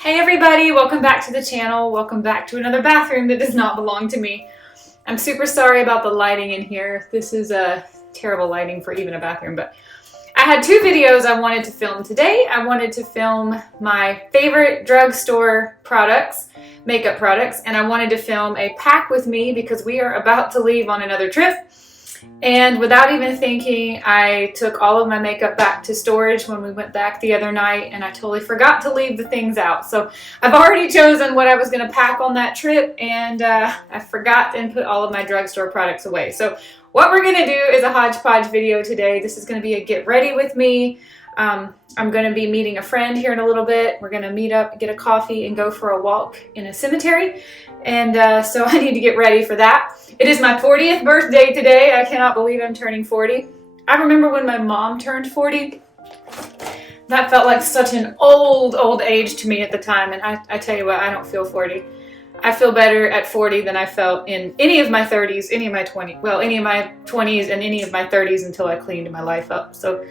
Hey everybody, welcome back to the channel. Welcome back to another bathroom that does not belong to me. I'm super sorry about the lighting in here. This is a terrible lighting for even a bathroom, but I had two videos I wanted to film today. I wanted to film my favorite drugstore products, makeup products, and I wanted to film a pack with me because we are about to leave on another trip. And without even thinking, I took all of my makeup back to storage when we went back the other night, and I totally forgot to leave the things out. So I've already chosen what I was going to pack on that trip, and I forgot and put all of my drugstore products away. So what we're going to do is a hodgepodge video today. This is going to be a get ready with me. I'm going to be meeting a friend here in a little bit. We're going to meet up, get a coffee, and go for a walk in a cemetery. And so I need to get ready for that. It is my 40th birthday today. I cannot believe I'm turning 40. I remember when my mom turned 40. That felt like such an old age to me at the time. And I tell you what, I don't feel 40. I feel better at 40 than I felt in any of my 30s, any of my 20s. Well, any of my 20s and any of my 30s until I cleaned my life up. So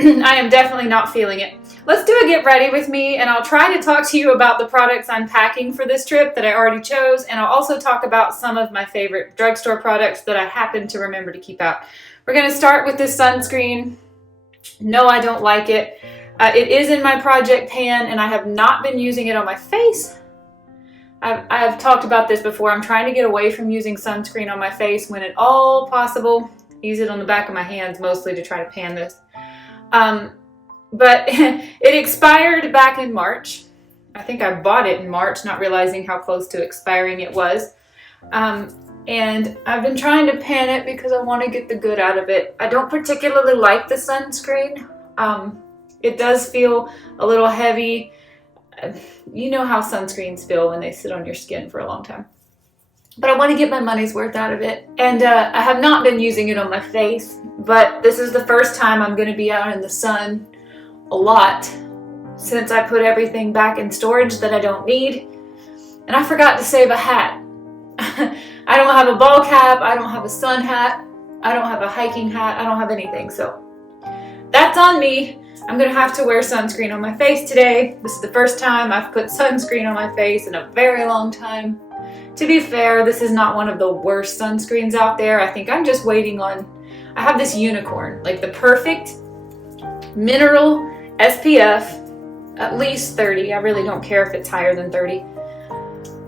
I am definitely not feeling it. Let's do a get ready with me, and I'll try to talk to you about the products I'm packing for this trip that I already chose, and I'll also talk about some of my favorite drugstore products that I happen to remember to keep out. We're going to start with this sunscreen. No, I don't like it. It is in my project pan, and I have not been using it on my face. I've talked about this before. I'm trying to get away from using sunscreen on my face when at all possible. Use it on the back of my hands mostly to try to pan this. But it expired back in March. I think I bought it in March, not realizing how close to expiring it was. And I've been trying to pan it because I want to get the good out of it. I don't particularly like the sunscreen. It does feel a little heavy. You know how sunscreens feel when they sit on your skin for a long time. But I want to get my money's worth out of it. And I have not been using it on my face, but this is the first time I'm going to be out in the sun a lot since I put everything back in storage that I don't need. And I forgot to save a hat. I don't have a ball cap, I don't have a sun hat, I don't have a hiking hat, I don't have anything. So that's on me. I'm going to have to wear sunscreen on my face today. This is the first time I've put sunscreen on my face in a very long time. To be fair, this is not one of the worst sunscreens out there. I think I'm just waiting on, I have this unicorn, like the perfect mineral SPF, at least 30. I really don't care if it's higher than 30.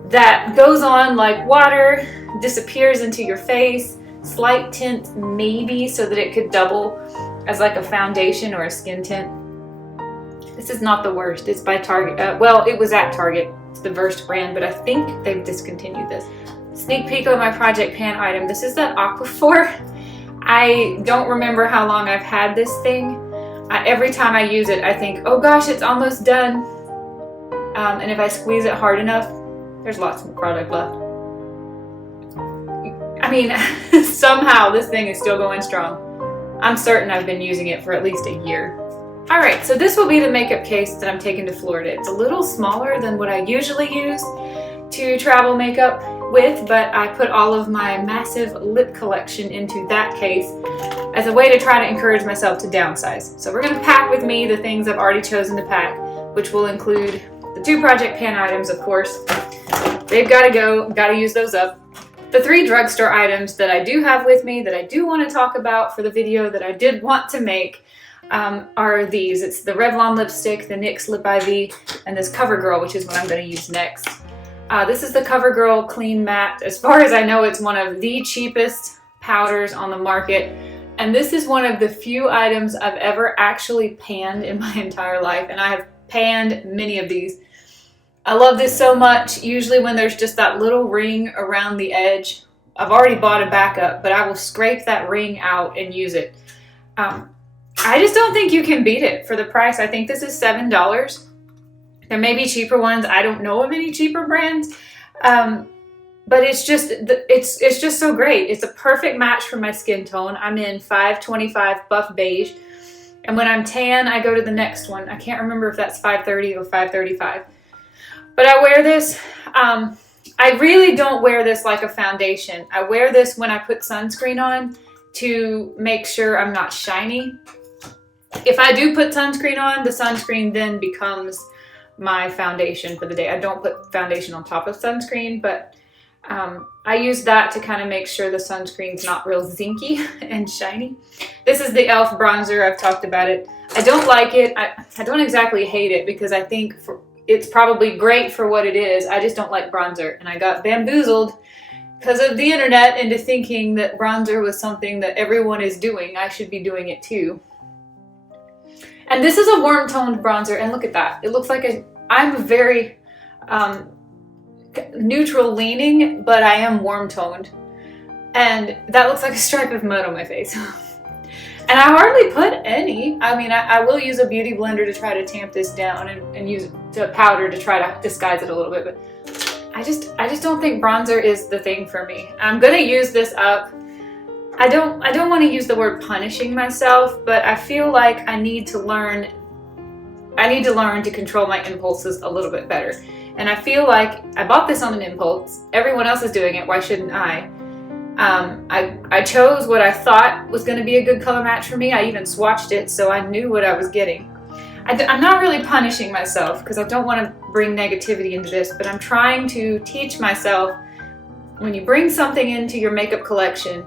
That goes on like water, disappears into your face, slight tint maybe so that it could double as like a foundation or a skin tint. This is not the worst. It's by Target. Well, it was at Target. It's the Versed brand, but I think they've discontinued this. Sneak peek of my project pan item. This is that Aquaphor. I don't remember how long I've had this thing. Every time I use it, I think, oh gosh, it's almost done. And if I squeeze it hard enough, there's lots more product left. I mean, somehow this thing is still going strong. I'm certain I've been using it for at least a year. All right, so this will be the makeup case that I'm taking to Florida. It's a little smaller than what I usually use to travel makeup with, but I put all of my massive lip collection into that case as a way to try to encourage myself to downsize. So we're going to pack with me the things I've already chosen to pack, which will include the two project pan items, of course. They've got to go, got to use those up. The three drugstore items that I do have with me that I do want to talk about for the video that I did want to make are these. It's the Revlon lipstick, the NYX Lip IV, and this CoverGirl, which is what I'm going to use next. This is the CoverGirl Clean Matte. As far as I know, it's one of the cheapest powders on the market. And this is one of the few items I've ever actually panned in my entire life. And I have panned many of these. I love this so much. Usually when there's just that little ring around the edge, I've already bought a backup, but I will scrape that ring out and use it. I just don't think you can beat it for the price. I think this is $7. There may be cheaper ones. I don't know of any cheaper brands. But it's just so great. It's a perfect match for my skin tone. I'm in 525 buff beige. And when I'm tan, I go to the next one. I can't remember if that's 530 or 535. But I wear this. I really don't wear this like a foundation. I wear this when I put sunscreen on to make sure I'm not shiny. If I do put sunscreen on, the sunscreen then becomes my foundation for the day. I don't put foundation on top of sunscreen, but I use that to kind of make sure the sunscreen's not real zinky and shiny. This is the e.l.f. bronzer. I've talked about it. I don't like it. I don't exactly hate it because I think it's probably great for what it is. I just don't like bronzer, and I got bamboozled because of the internet into thinking that bronzer was something that everyone is doing. I should be doing it too. And this is a warm toned bronzer, and look at that. It looks like I'm very neutral leaning, but I am warm toned. And that looks like a stripe of mud on my face. And I hardly put any. I mean, I will use a beauty blender to try to tamp this down and use it to powder to try to disguise it a little bit, but I just don't think bronzer is the thing for me. I'm gonna use this up. I don't want to use the word punishing myself, but I feel like I need to learn to control my impulses a little bit better. And I feel like I bought this on an impulse. Everyone else is doing it. Why shouldn't I? I chose what I thought was going to be a good color match for me. I even swatched it, so I knew what I was getting. I'm not really punishing myself because I don't want to bring negativity into this, but I'm trying to teach myself, when you bring something into your makeup collection,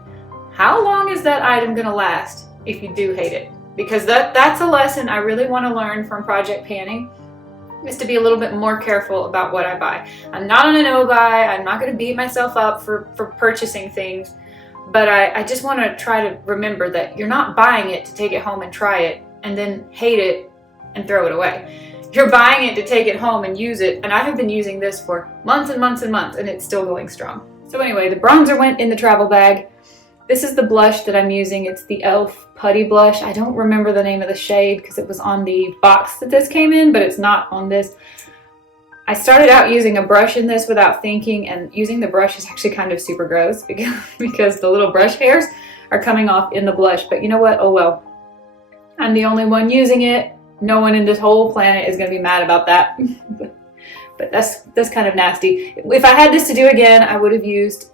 how long is that item going to last if you do hate it? Because that's a lesson I really want to learn from project panning, is to be a little bit more careful about what I buy. I'm not on a no buy. I'm not going to beat myself up for purchasing things, but I just want to try to remember that you're not buying it to take it home and try it and then hate it and throw it away. You're buying it to take it home and use it, and I have been using this for months and months and months, and it's still going strong. So anyway, the bronzer went in the travel bag. This is the blush that I'm using. It's the e.l.f. Putty Blush. I don't remember the name of the shade because it was on the box that this came in, but it's not on this. I started out using a brush in this without thinking, and using the brush is actually kind of super gross because the little brush hairs are coming off in the blush. But you know what? Oh well. I'm the only one using it. No one in this whole planet is going to be mad about that. But that's kind of nasty. If I had this to do again, I would have used...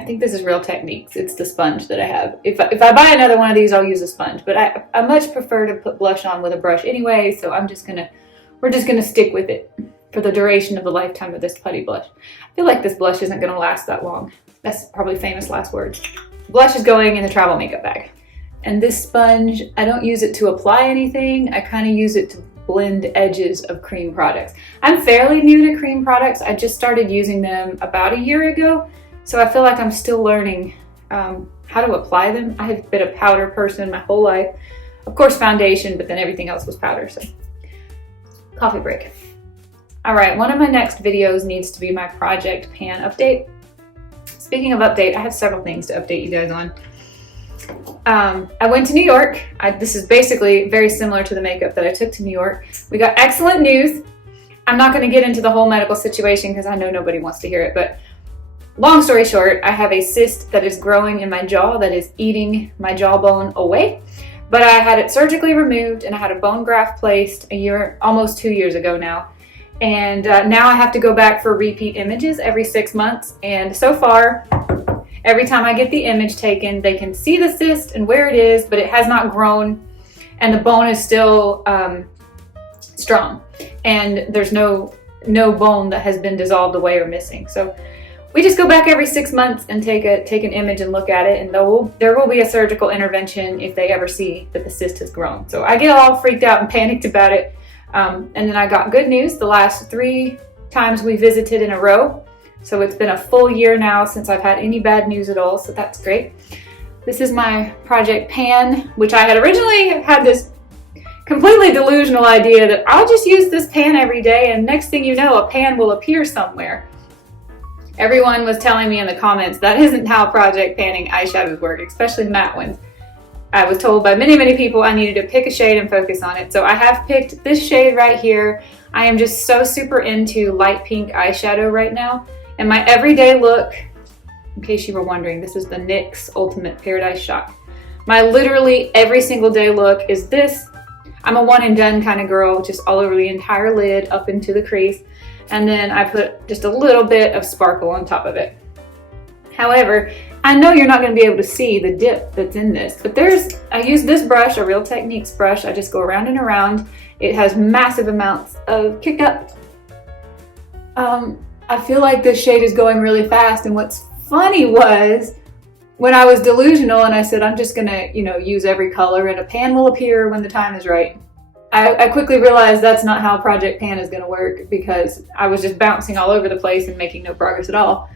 I think this is Real Techniques. It's the sponge that I have. If I buy another one of these, I'll use a sponge. But I much prefer to put blush on with a brush anyway, so we're just gonna stick with it for the duration of the lifetime of this putty blush. I feel like this blush isn't gonna last that long. That's probably famous last words. Blush is going in the travel makeup bag. And this sponge, I don't use it to apply anything. I kind of use it to blend edges of cream products. I'm fairly new to cream products. I just started using them about a year ago. So I feel like I'm still learning how to apply them. I have been a powder person my whole life. Of course foundation, but then everything else was powder, so. Coffee break. All right, one of my next videos needs to be my project pan update. Speaking of update, I have several things to update you guys on. I went to New York. This is basically very similar to the makeup that I took to New York. We got excellent news. I'm not gonna get into the whole medical situation because I know nobody wants to hear it, but long story short, I have a cyst that is growing in my jaw that is eating my jawbone away. But I had it surgically removed and I had a bone graft placed almost 2 years ago now. And now I have to go back for repeat images every 6 months. And so far, every time I get the image taken, they can see the cyst and where it is, but it has not grown and the bone is still strong. And there's no bone that has been dissolved away or missing. So we just go back every 6 months and take an image and look at it, and there will be a surgical intervention if they ever see that the cyst has grown. So I get all freaked out and panicked about it. And then I got good news the last 3 times we visited in a row. So it's been a full year now since I've had any bad news at all, so that's great. This is my project pan, which I had originally had this completely delusional idea that I'll just use this pan every day and next thing you know, a pan will appear somewhere. Everyone was telling me in the comments that isn't how project panning eyeshadows work, especially matte ones. I was told by many, many people I needed to pick a shade and focus on it. So I have picked this shade right here. I am just so super into light pink eyeshadow right now. And my everyday look, in case you were wondering, this is the NYX Ultimate Paradise Shock. My literally every single day look is this. I'm a one and done kind of girl, just all over the entire lid, up into the crease. And then I put just a little bit of sparkle on top of it. However, I know you're not going to be able to see the dip that's in this, but I use this brush, a Real Techniques brush. I just go around and around, It has massive amounts of kick up. I feel like this shade is going really fast, and what's funny was when I was delusional and I said I'm just gonna, use every color and a pan will appear when the time is right. I quickly realized that's not how Project Pan is gonna work, because I was just bouncing all over the place and making no progress at all.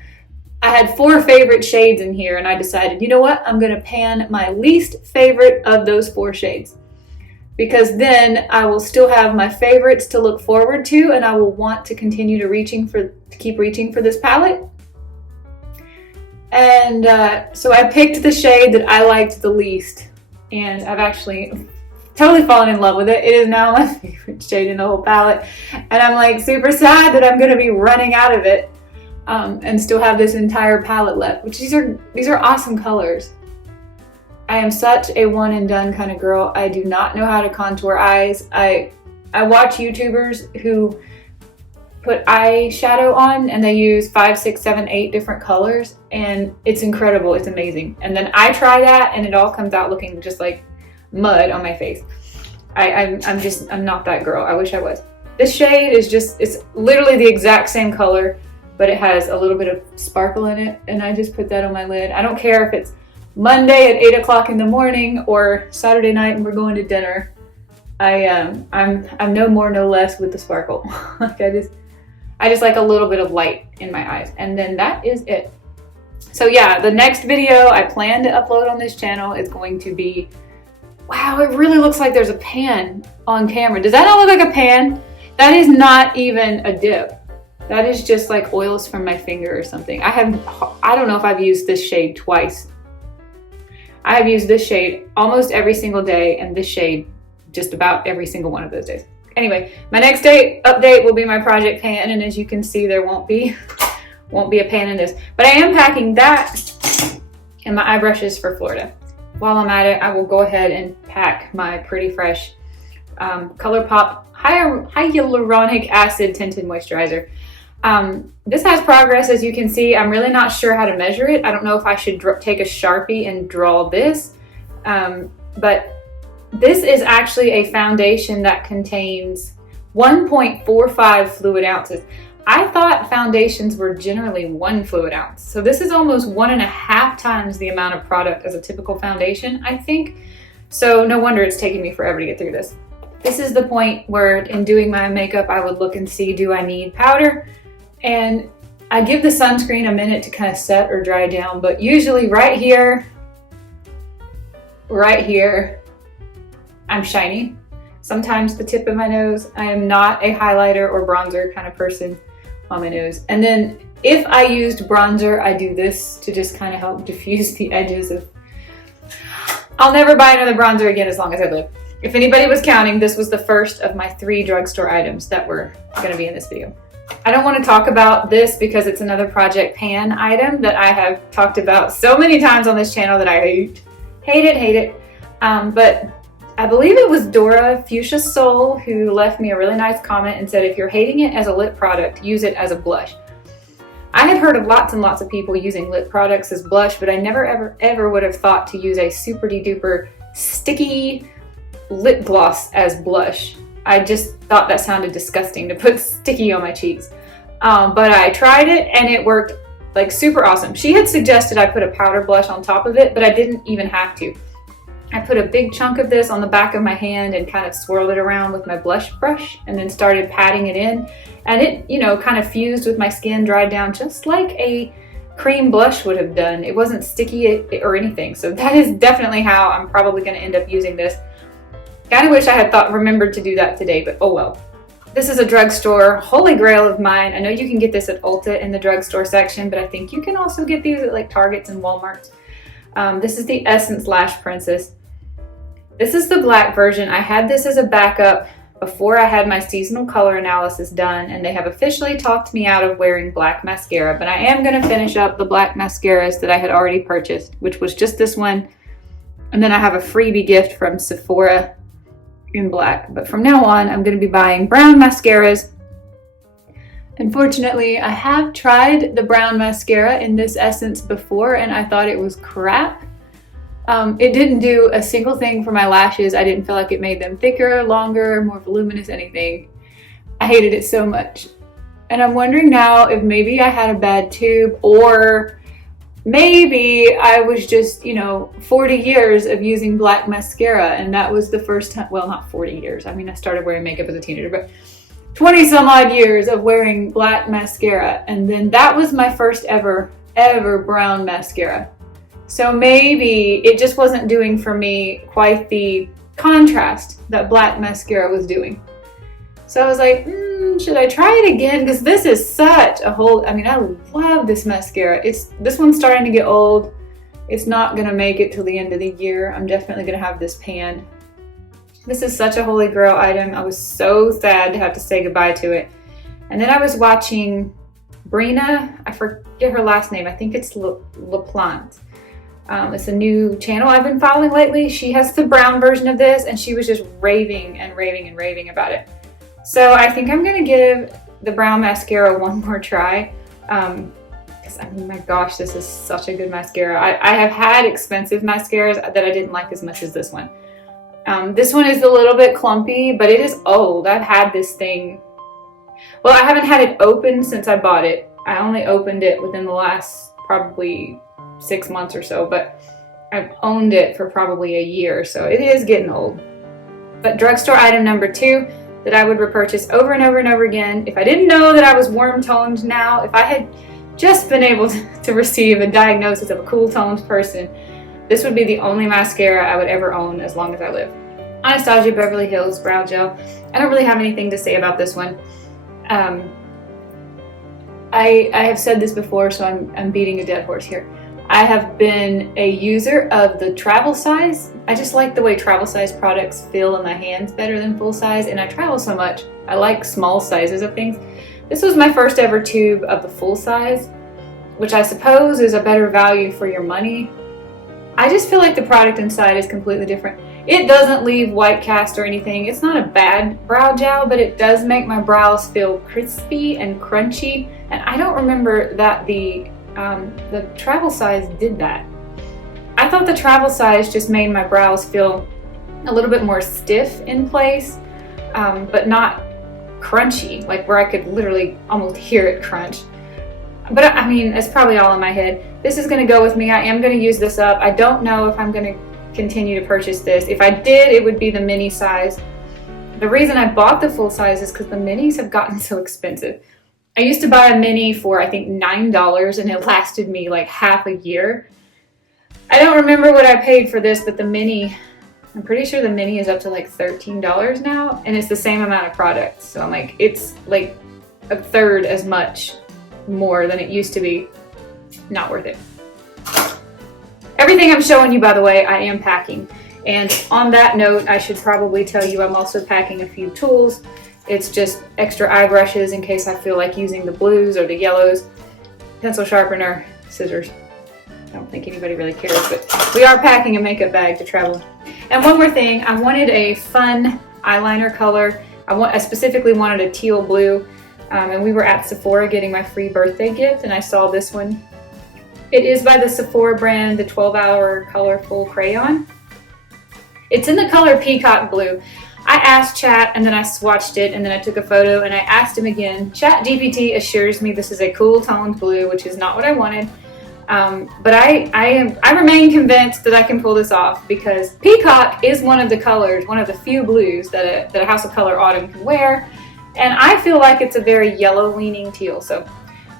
I had 4 favorite shades in here, and I decided, you know what? I'm gonna pan my least favorite of those 4 shades, because then I will still have my favorites to look forward to, and I will want to continue to keep reaching for this palette. And so I picked the shade that I liked the least, and I've actually totally fallen in love with it. It is now my favorite shade in the whole palette, and I'm like super sad that I'm gonna be running out of it, and still have this entire palette left, which these are awesome colors. I am such a one and done kind of girl. I do not know how to contour eyes. I watch YouTubers who put eyeshadow on and they use 5, 6, 7, 8 different colors, and it's incredible. It's amazing. And then I try that and it all comes out looking just like mud on my face. I'm not that girl. I wish I was. This shade is it's literally the exact same color, but it has a little bit of sparkle in it, and I just put that on my lid. I don't care if it's Monday at 8 o'clock in the morning or Saturday night and we're going to dinner. I'm no more, no less with the sparkle. Like I just like a little bit of light in my eyes, and then that is it. So yeah, the next video I plan to upload on this channel is going to be, wow, it really looks like there's a pan on camera. Does that not look like a pan? That is not even a dip. That is just like oils from my finger or something. I don't know if I've used this shade twice. I have used this shade almost every single day, and this shade just about every single one of those days. Anyway, my next update will be my Project Pan, and as you can see, there won't be a pan in this. But I am packing that and my eye brushes for Florida. While I'm at it, I will go ahead and pack my Pretty Fresh ColourPop Hyaluronic Acid Tinted Moisturizer. This has progress, as you can see. I'm really not sure how to measure it. I don't know if I should take a Sharpie and draw this, but this is actually a foundation that contains 1.45 fluid ounces. I thought foundations were generally 1 fluid ounce. So this is almost 1.5 times the amount of product as a typical foundation, I think. So no wonder it's taking me forever to get through this. This is the point where in doing my makeup, I would look and see, do I need powder? And I give the sunscreen a minute to kind of set or dry down, but usually right here, I'm shiny. Sometimes the tip of my nose. I am not a highlighter or bronzer kind of person on my nose. And then if I used bronzer, I do this to just kind of help diffuse the edges of... I'll never buy another bronzer again as long as I live. If anybody was counting, this was the first of my 3 drugstore items that were gonna be in this video. I don't want to talk about this because it's another Project Pan item that I have talked about so many times on this channel that I hate it. But I believe it was Dora Fuchsia Soul who left me a really nice comment and said, if you're hating it as a lip product, use it as a blush. I had heard of lots and lots of people using lip products as blush, but I never ever would have thought to use a super duper sticky lip gloss as blush. I just thought that sounded disgusting to put sticky on my cheeks. But I tried it and it worked like super awesome. She had suggested I put a powder blush on top of it, but I didn't even have to. I put a big chunk of this on the back of my hand and kind of swirled it around with my blush brush and then started patting it in. And it, kind of fused with my skin, dried down just like a cream blush would have done. It wasn't sticky or anything. So that is definitely how I'm probably going to end up using this. Kind of wish I had remembered to do that today, but oh well. This is a drugstore holy grail of mine. I know you can get this at Ulta in the drugstore section, but I think you can also get these at like Targets and Walmarts. This is the Essence Lash Princess. This is the black version. I had this as a backup before I had my seasonal color analysis done, and they have officially talked me out of wearing black mascara, but I am going to finish up the black mascaras that I had already purchased, which was just this one. And then I have a freebie gift from Sephora in black. But from now on, I'm going to be buying brown mascaras. Unfortunately, I have tried the brown mascara in this Essence before, and I thought it was crap. It didn't do a single thing for my lashes. I didn't feel like it made them thicker, longer, more voluminous, anything. I hated it so much. And I'm wondering now if maybe I had a bad tube, or maybe I was just, 40 years of using black mascara, and that was the first time, well, not 40 years. I mean, I started wearing makeup as a teenager, but 20 some odd years of wearing black mascara. And then that was my first ever brown mascara. So maybe it just wasn't doing for me quite the contrast that black mascara was doing. So I was like, should I try it again? Because this is such a whole, I love this mascara. This one's starting to get old. It's not gonna make it till the end of the year. I'm definitely gonna have this panned. This is such a holy grail item. I was so sad to have to say goodbye to it. And then I was watching Brina, I forget her last name. I think it's LaPlante. It's a new channel I've been following lately. She has the brown version of this, and she was just raving and raving and raving about it. So I think I'm gonna give the brown mascara one more try. Because my gosh, this is such a good mascara. I have had expensive mascaras that I didn't like as much as this one. This one is a little bit clumpy, but it is old. I've had this thing, well, I haven't had it open since I bought it. I only opened it within the last probably 6 months or so, but I've owned it for probably a year, so it is getting old. But drugstore item number 2 that I would repurchase over and over and over again, if I didn't know that I was warm-toned now, if I had just been able to receive a diagnosis of a cool-toned person, this would be the only mascara I would ever own as long as I live. Anastasia Beverly Hills Brow Gel. I don't really have anything to say about this one. I have said this before, so I'm beating a dead horse here. I have been a user of the travel size. I just like the way travel size products feel in my hands better than full size, and I travel so much. I like small sizes of things. This was my first ever tube of the full size, which I suppose is a better value for your money. I just feel like the product inside is completely different. It doesn't leave white cast or anything. It's not a bad brow gel, but it does make my brows feel crispy and crunchy, and I don't remember that the travel size did that. I thought the travel size just made my brows feel a little bit more stiff in place, but not crunchy, like where I could literally almost hear it crunch. But I mean, it's probably all in my head. This is gonna go with me. I am gonna use this up. I don't know if I'm gonna continue to purchase this. If I did, it would be the mini size. The reason I bought the full size is because the minis have gotten so expensive. I used to buy a mini for I think $9, and it lasted me like half a year. I don't remember what I paid for this, but the mini, I'm pretty sure the mini is up to like $13 now, and it's the same amount of product. So I'm like, it's like a third as much more than it used to be. Not worth it. Everything I'm showing you, by the way, I am packing. And on that note, I should probably tell you I'm also packing a few tools. It's just extra eye brushes in case I feel like using the blues or the yellows, pencil sharpener, scissors. I don't think anybody really cares, but we are packing a makeup bag to travel. And one more thing, I wanted a fun eyeliner color. I specifically wanted a teal blue, and we were at Sephora getting my free birthday gift, and I saw this one. It is by the Sephora brand, the 12-Hour Colorful Crayon. It's in the color Peacock Blue. I asked Chat, and then I swatched it, and then I took a photo, and I asked him again. ChatGPT assures me this is a cool toned blue, which is not what I wanted. But I remain convinced that I can pull this off, because Peacock is one of the colors, one of the few blues that a House of Color Autumn can wear, and I feel like it's a very yellow-leaning teal, so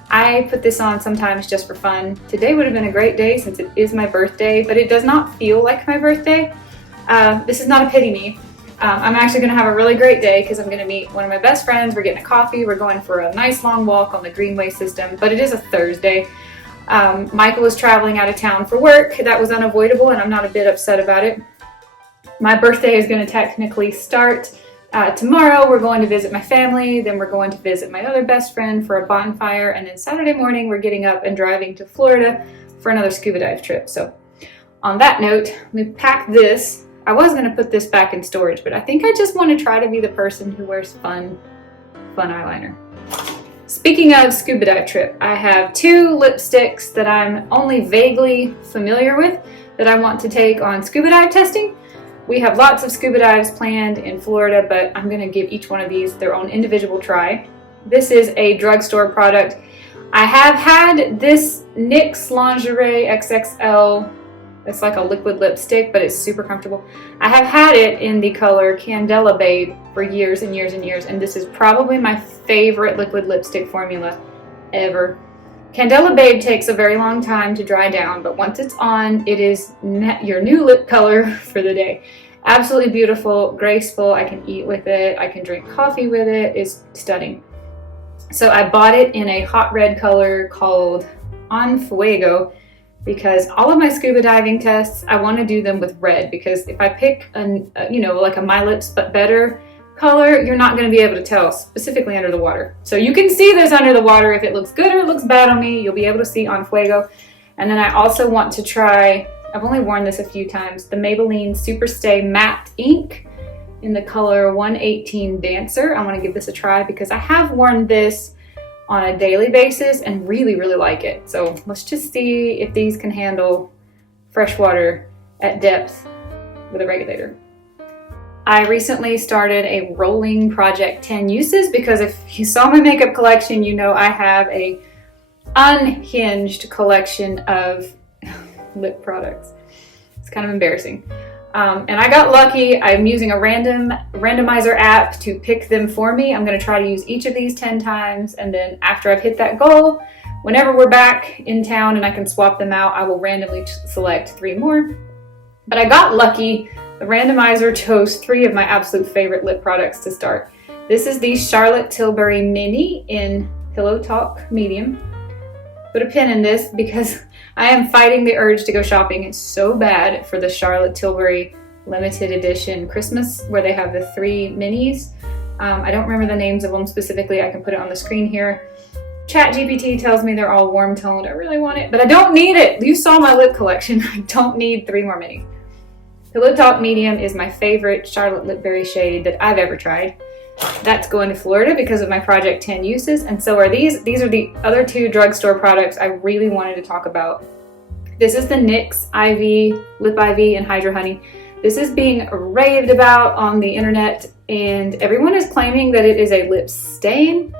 I put this on sometimes just for fun. Today would have been a great day since it is my birthday, but it does not feel like my birthday. This is not a pity me. I'm actually going to have a really great day because I'm going to meet one of my best friends. We're getting a coffee. We're going for a nice long walk on the Greenway system, but it is a Thursday. Michael is traveling out of town for work. That was unavoidable, and I'm not a bit upset about it. My birthday is going to technically start tomorrow. We're going to visit my family. Then we're going to visit my other best friend for a bonfire. And then Saturday morning, we're getting up and driving to Florida for another scuba dive trip. So on that note, let me pack this. I was going to put this back in storage, but I think I just want to try to be the person who wears fun eyeliner. Speaking of scuba dive trip, I have two lipsticks that I'm only vaguely familiar with. that I want to take on scuba dive testing. We have lots of scuba dives planned in Florida, but I'm going to give each one of these their own individual try. This is a drugstore product. I have had this NYX Lingerie XXL. It's like a liquid lipstick, but it's super comfortable. I have had it in the color Candela Babe for years and years and years, and this is probably my favorite liquid lipstick formula ever. Candela Babe takes a very long time to dry down, but once it's on, it is your new lip color for the day. Absolutely beautiful, graceful. I can eat with it. I can drink coffee with it. It's stunning. So I bought it in a hot red color called On Fuego because all of my scuba diving tests, I want to do them with red, because if I pick like a My Lips But Better color, you're not going to be able to tell, specifically under the water. So you can see this under the water if it looks good or it looks bad on me. You'll be able to see On Fuego. And then I also want to try, I've only worn this a few times, the Maybelline Superstay Matte Ink in the color 118 Dancer. I want to give this a try because I have worn this on a daily basis and really, really like it. So let's just see if these can handle fresh water at depth with a regulator. I recently started a rolling project 10 uses because if you saw my makeup collection, you know I have a unhinged collection of lip products. It's kind of embarrassing. And I got lucky. I'm using a randomizer app to pick them for me. I'm going to try to use each of these 10 times, and then after I've hit that goal, whenever we're back in town and I can swap them out, I will randomly select 3 more. But I got lucky. The randomizer chose 3 of my absolute favorite lip products to start. This is the Charlotte Tilbury Mini in Pillow Talk Medium. Put a pin in this because I am fighting the urge to go shopping. It's so bad for the Charlotte Tilbury limited edition Christmas where they have the 3 minis. I don't remember the names of them specifically. I can put it on the screen here. ChatGPT tells me they're all warm toned. I really want it, but I don't need it. You saw my lip collection. I don't need 3 more minis. Pillow Talk Medium is my favorite Charlotte Lip Berry shade that I've ever tried. That's going to Florida because of my Project 10 uses, and so are these. These are the other 2 drugstore products I really wanted to talk about. This is the NYX IV, Lip IV, and Hydra Honey. This is being raved about on the internet, and everyone is claiming that it is a lip stain.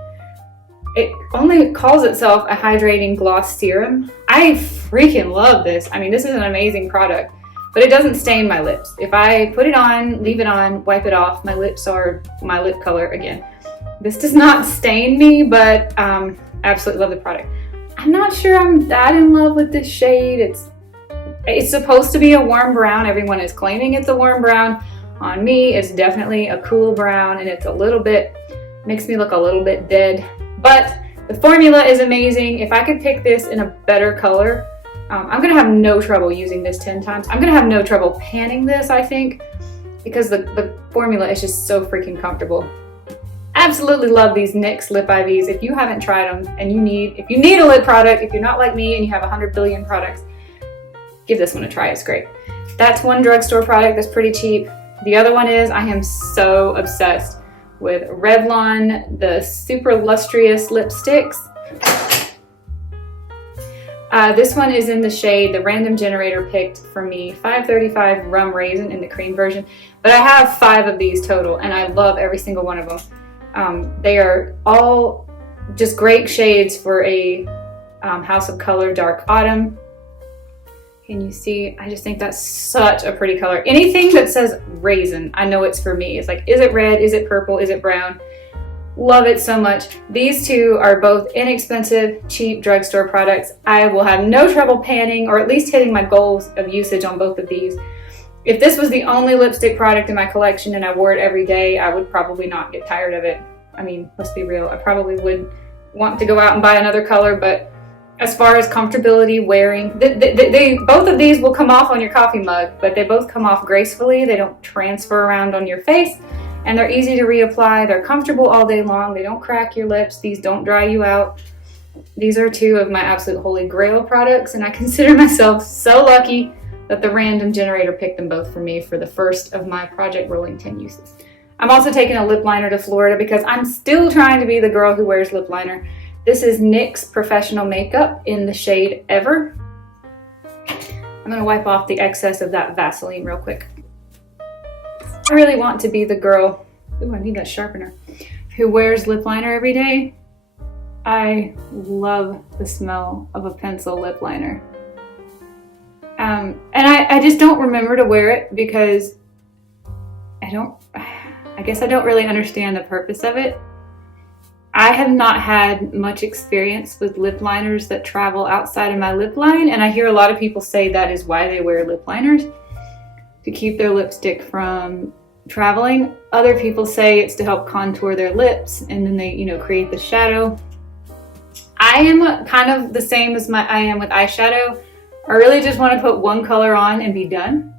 It only calls itself a hydrating gloss serum. I freaking love this. I mean, this is an amazing product. But it doesn't stain my lips. If I put it on, leave it on, wipe it off, my lips are my lip color again. This does not stain me, but absolutely love the product. I'm not sure I'm that in love with this shade. It's supposed to be a warm brown. Everyone is claiming it's a warm brown. On me, it's definitely a cool brown, and it's makes me look a little bit dead. But the formula is amazing. If I could pick this in a better color, I'm going to have no trouble using this 10 times. I'm going to have no trouble panning this, I think, because the formula is just so freaking comfortable. Absolutely love these NYX Lip IVs. If you haven't tried them and if you need a lip product, if you're not like me and you have 100 billion products, give this one a try. It's great. That's one drugstore product that's pretty cheap. The other one is, I am so obsessed with Revlon, the Super Lustrous Lipsticks. This one is in the shade, the random generator picked for me, 535 Rum Raisin in the cream version. But I have 5 of these total, and I love every single one of them. They are all just great shades for a House of Color Dark Autumn. Can you see? I just think that's such a pretty color. Anything that says raisin, I know it's for me. It's like, is it red? Is it purple? Is it brown? Love it so much. These 2 are both inexpensive, cheap drugstore products. I will have no trouble panning, or at least hitting my goals of usage on both of these. If this was the only lipstick product in my collection and I wore it every day, I would probably not get tired of it. I mean, let's be real. I probably would want to go out and buy another color, but as far as comfortability wearing, both of these will come off on your coffee mug, but they both come off gracefully. They don't transfer around on your face. And they're easy to reapply. They're comfortable all day long. They don't crack your lips. These don't dry you out. These are 2 of my absolute holy grail products, and I consider myself so lucky that the random generator picked them both for me for the first of my Project Rolling 10 uses. I'm also taking a lip liner to Florida because I'm still trying to be the girl who wears lip liner. This is NYX Professional Makeup in the shade Ever. I'm gonna wipe off the excess of that Vaseline real quick. I really want to be the girl, ooh, I need that sharpener, who wears lip liner every day. I love the smell of a pencil lip liner. And I just don't remember to wear it because I guess I don't really understand the purpose of it. I have not had much experience with lip liners that travel outside of my lip line, and I hear a lot of people say that is why they wear lip liners, to keep their lipstick from traveling. Other people say it's to help contour their lips, and then they, create the shadow. I am kind of the same as I am with eyeshadow. I really just want to put one color on and be done.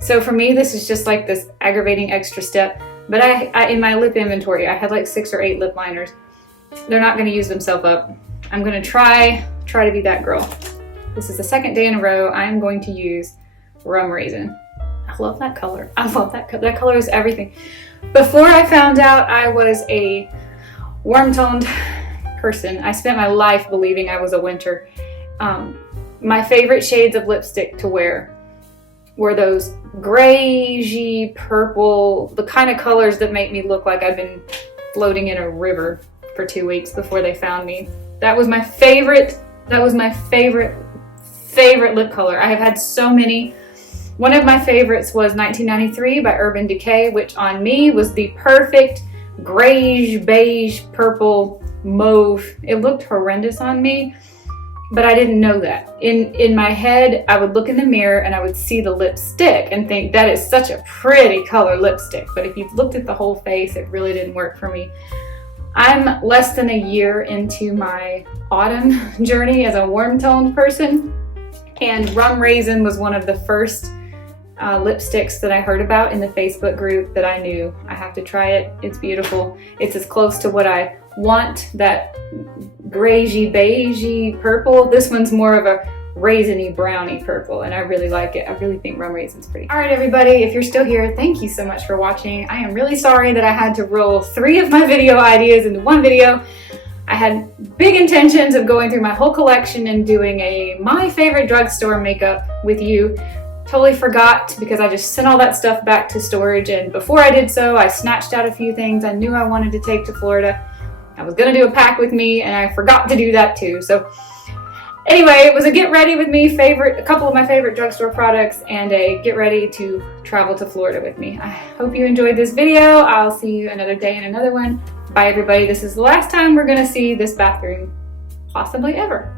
So for me, this is just like this aggravating extra step. But I in my lip inventory, I had like 6 or 8 lip liners. They're not going to use themselves up. I'm going to try to be that girl. This is the second day in a row I'm going to use Rum Raisin. I love that color. I love that color. That color is everything. Before I found out I was a warm-toned person, I spent my life believing I was a winter. My favorite shades of lipstick to wear were those grayish purple, the kind of colors that make me look like I've been floating in a river for 2 weeks before they found me. That was my favorite lip color. I have had so many. One of my favorites was 1993 by Urban Decay, which on me was the perfect grayish, beige, purple, mauve. It looked horrendous on me. But I didn't know that. In my head, I would look in the mirror and I would see the lipstick and think that is such a pretty color lipstick. But if you've looked at the whole face, it really didn't work for me. I'm less than a year into my autumn journey as a warm-toned person. And Rum Raisin was one of the first lipsticks that I heard about in the Facebook group that I knew I have to try it. It's beautiful. It's as close to what I want, that grayish, beigey purple. This one's more of a raisiny, browny purple, and I really like it. I really think Rum Raisin's pretty. All right, everybody, if you're still here, thank you so much for watching. I am really sorry that I had to roll 3 of my video ideas into one video. I had big intentions of going through my whole collection and doing a my favorite drugstore makeup with you. Totally forgot because I just sent all that stuff back to storage, and before I did so, I snatched out a few things I knew I wanted to take to Florida. I was gonna do a pack with me, and I forgot to do that too. So anyway, it was a get ready with me a couple of my favorite drugstore products, and a get ready to travel to Florida with me. I hope you enjoyed this video. I'll see you another day in another one. Bye, everybody. This is the last time we're gonna see this bathroom, possibly ever.